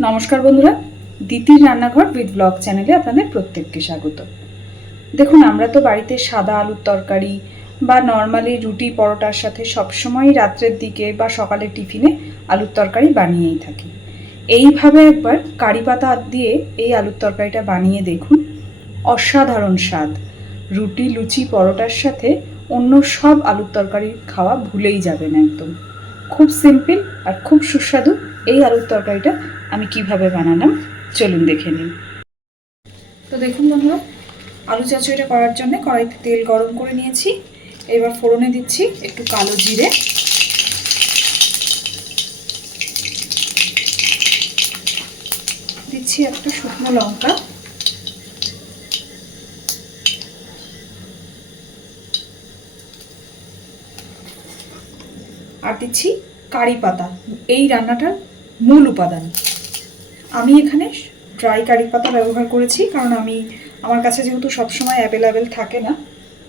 নমস্কার বন্ধুরা দিতির রান্নাঘর উইথ ব্লগ চ্যানেলে আপনাদের প্রত্যেককে স্বাগত। দেখুন, আমরা তো বাড়িতে সাদা আলুর তরকারি বা নর্মালি রুটি পরোটার সাথে সবসময় রাত্রের দিকে বা সকালে টিফিনে আলুর তরকারি বানিয়েই থাকি। এইভাবে একবার কারি পাতা দিয়ে এই আলুর তরকারিটা বানিয়ে দেখুন, অসাধারণ স্বাদ। রুটি, লুচি, পরোটার সাথে অন্য সব আলুর তরকারি খাওয়া ভুলেই যাবেন একদম। খুব সিম্পল আর খুব সুস্বাদু এই আলুর তরকারিটা আমি কীভাবে বানালাম চলুন দেখে নিন তো দেখুন বন্ধুরা, আলু চচ্চড়িটা করার জন্য কড়াইতে তেল গরম করে নিয়েছি। এবার ফোড়নে দিচ্ছি একটু কালো জিরে। দিচ্ছি একটা শুকনো লঙ্কা। আর দিচ্ছি কারি পাতা। এই রান্নাটার মূল উপাদান। আমি এখানে ড্রাই কারি পাতা ব্যবহার করেছি, কারণ আমি, আমার কাছে যেহেতু সবসময় অ্যাভেলেবেল থাকে না,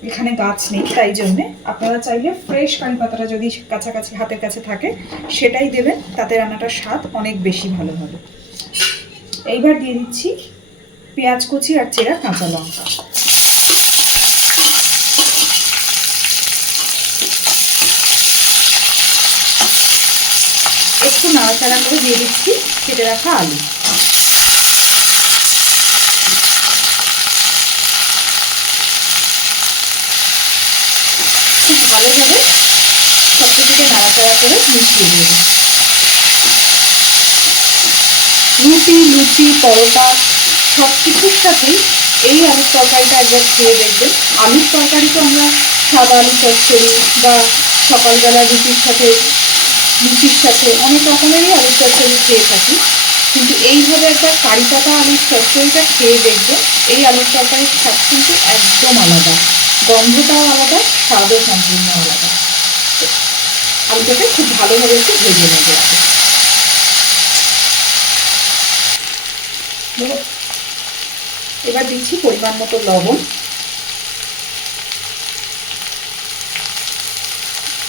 এখানে গাছ নেই, তাই জন্যে। আপনারা চাইলে ফ্রেশ কারি পাতাটা যদি কাছাকাছি, হাতের কাছে থাকে, সেটাই দেবেন, তাতে রান্নাটার স্বাদ অনেক বেশি ভালো হবে। এইবার দিয়ে দিচ্ছি পেঁয়াজ কুচি আর চেরা কাঁচা লঙ্কা। একটু নাড়াচাড়া করে দিয়ে দিচ্ছি, কেটে রাখা আলু। খুব ভালোভাবে নাড়াচাড়া করে মিশিয়ে রুটি লুচি পরোটা সব কিছুর সাথেই এই আলুর তরকারিটা একবার খেয়ে দেখবেন। আলুর তরকারি তো আমরা সাদা আলু চচ্চড়ি বা সকালবেলা রুটির সাথে লুচির সাথে অনেক রকমেরই আলুর চচ্চড়ি খেয়ে থাকি। কিন্তু এইভাবে একবার কারি পাতা আলুর চচ্চড়িটা খেয়ে দেখবেন এই আলুর তরকারির স্বাদ কিন্তু একদম আলাদা। গন্ধটাও আলাদা, স্বাদও সম্পূর্ণ আলাদা। আলুটাকে খুব ভালোভাবে একটু ভেজে নেবে। এবার দিচ্ছি পরিমাণ মতো লবণ।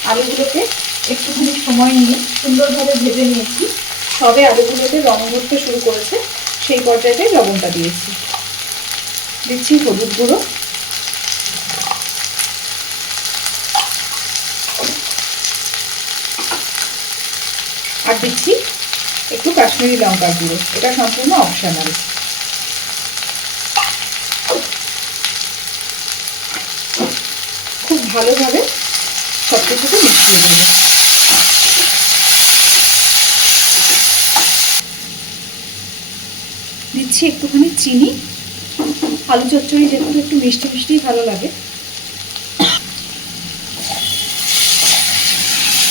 আলুগুলোকে একটুখানি সময় নিয়ে সুন্দরভাবে ভেজে নিয়েছি। সবে আলুগুলোতে রং ধরতে শুরু করেছে, সেই পর্যায়ে লবণটা দিয়েছি। দিচ্ছি হলুদ গুঁড়ো। আর দিচ্ছি একটু কাশ্মীরি লঙ্কার গুঁড়ো। এটা সম্পূর্ণ অপশনাল। খুব ভালোভাবে সব কিছুকে মিশিয়ে দেবো দিচ্ছি একটুখানি চিনি। আলু চচ্চড়ি যেহেতু একটু মিষ্টি মিষ্টি ভালো লাগে।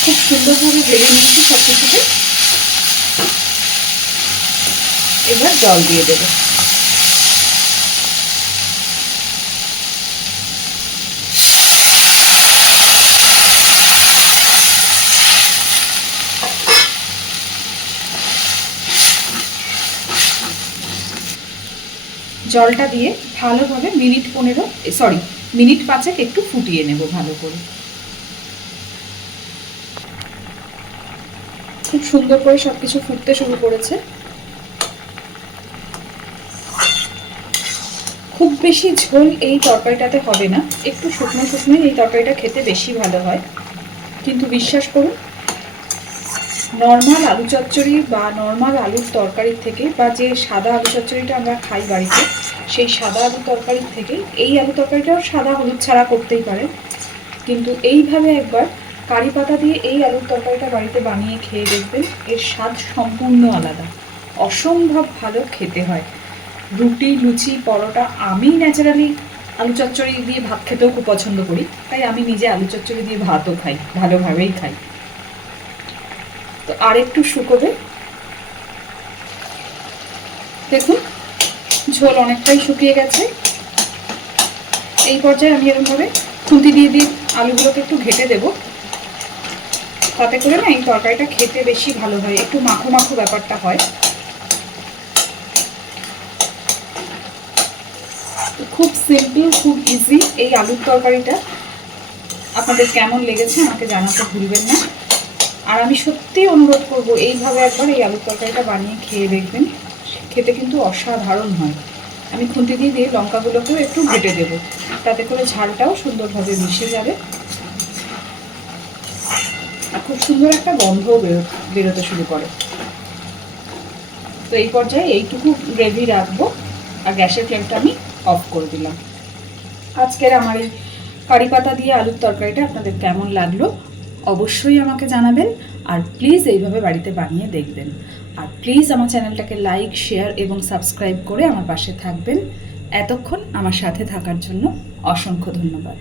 খুব সুন্দরভাবে ভেজে নিচ্ছি সব কিছুতে এবার জল দিয়ে দেবো। জলটা দিয়ে ভালোভাবে মিনিট পনেরো সরি মিনিট পাঁচেক একটু ফুটিয়ে নেব ভালো করে। খুব সুন্দর করে সব কিছু ফুটতে শুরু করেছে। খুব বেশি ঝোল এই তরকারিটাতে হবে না। একটু শুকনো শুকনোই এই তরকারিটা খেতে বেশি ভালো হয়। কিন্তু বিশ্বাস করুন নর্মাল আলু চচ্চড়ি বা নর্মাল আলুর তরকারির থেকে বা যে সাদা আলু চচ্চড়িটা আমরা খাই বাড়িতে, সেই সাদা আলু তরকারির থেকে এই আলু তরকারিটাও সাদা হলুদ ছাড়া করতেই পারে। কিন্তু এইভাবে একবার কারি পাতা দিয়ে এই আলুর তরকারিটা বাড়িতে বানিয়ে খেয়ে দেখবেন, এর স্বাদ সম্পূর্ণ আলাদা। অসম্ভব ভালো খেতে হয়। রুটি, লুচি, পরোটা আমি ন্যাচারালি আলু চচ্চড়ি দিয়ে ভাত খেতেও খুব পছন্দ করি। তাই আমি নিজে আলু চচ্চড়ি দিয়ে ভাতও খাই, ভালোভাবেই খাই। তো আর একটু শুকোবে। দেখুন, ঝোল অনেকটাই শুকিয়ে গেছে। এই পর্যায়ে আমি এরকমভাবে খুঁতি দিয়ে দিয়ে আলুগুলোকে একটু ঘেটে দেব। তাতে করে না এই তরকারিটা খেতে বেশি ভালো হয়, একটু মাখো মাখো ব্যাপারটা হয়। খুব সিম্পল খুব ইজি এই আলুর তরকারিটা। আপনাদের কেমন লেগেছে আমাকে জানাতে ভুলবেন না। আর আমি সত্যি অনুরোধ করব, এইভাবে একবার এই আলুর তরকারিটা বানিয়ে খেয়ে দেখবেন। খেতে কিন্তু অসাধারণ হয়। আমি খুন্তি দিয়ে দিয়ে লঙ্কাগুলোকেও একটু ঘেটে দেবো। তাতে করে ঝালটাও সুন্দরভাবে মিশে যাবে। আর খুব সুন্দর একটা গন্ধও বেরো- বেরোতে শুরু করে। তো এই পর্যায়ে এইটুকু গ্রেভি রাখব আর গ্যাসের ফ্লেমটা আমি অফ করে দিলাম। আজকের আমার এই কারি পাতা দিয়ে আলুর তরকারিটা আপনাদের কেমন লাগল অবশ্যই আমাকে জানাবেন আর প্লিজ এইভাবে বাড়িতে বানিয়ে দেখবেন। আর প্লিজ আমার চ্যানেলটাকে লাইক শেয়ার এবং সাবস্ক্রাইব করে আমার পাশে থাকবেন। এতক্ষণ আমার সাথে থাকার জন্য অসংখ্য ধন্যবাদ।